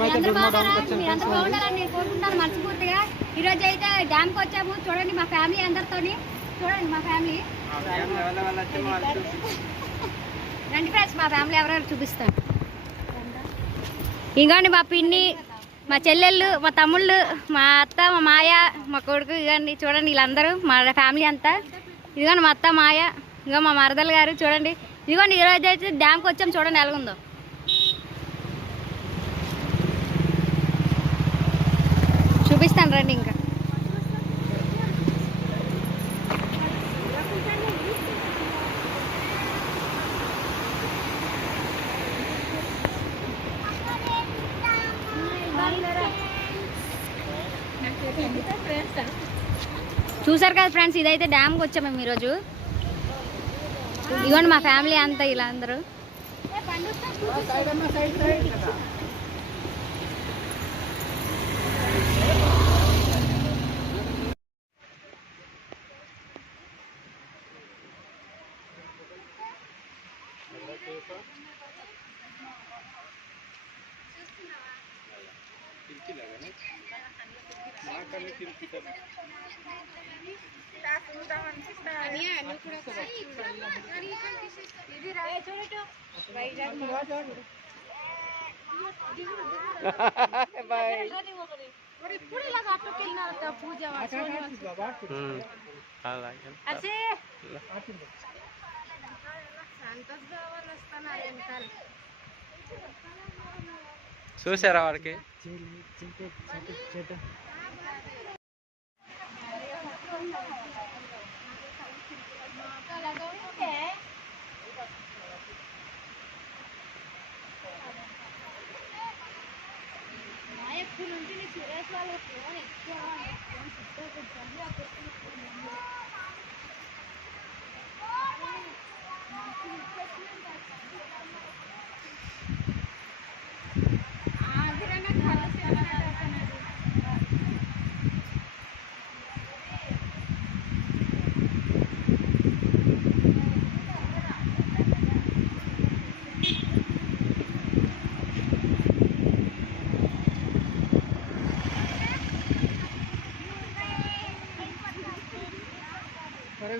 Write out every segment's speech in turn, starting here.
మీరందరూ బాగుండాలని నేను కోరుకుంటాను మనస్ఫూర్తిగా. ఈరోజు అయితే డ్యామ్కి వచ్చాము. చూడండి మా ఫ్యామిలీ అందరితోని. చూడండి మా ఫ్యామిలీ. రండి ఫ్రెండ్స్, మా ఫ్యామిలీ ఎవరెవరు చూపిస్తాను. ఇగోండి మా పిన్ని, మా చెల్లెళ్ళు, మా తమ్ముళ్ళు, మా అత్త, మా మాయ, మా కొడుకు. ఇగోండి చూడండి వీళ్ళందరూ మా ఫ్యామిలీ అంతా. ఇదిగోండి మా అత్త మాయ, ఇగో మా మరదలు గారు. చూడండి ఇదిగోండి ఈరోజు అయితే డ్యామ్కి వచ్చాము. చూడండి ఎలాగుందో. చూపిస్తాను రండి. ఇంకా చూసారు కదా ఫ్రెండ్స్, ఇదైతే డ్యామ్కి వచ్చాము మేము ఈరోజు. ఇదిగోండి మా ఫ్యామిలీ అంతా ఇలా అందరూ. చూసారా వాడికి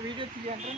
వీడియో తీయండి.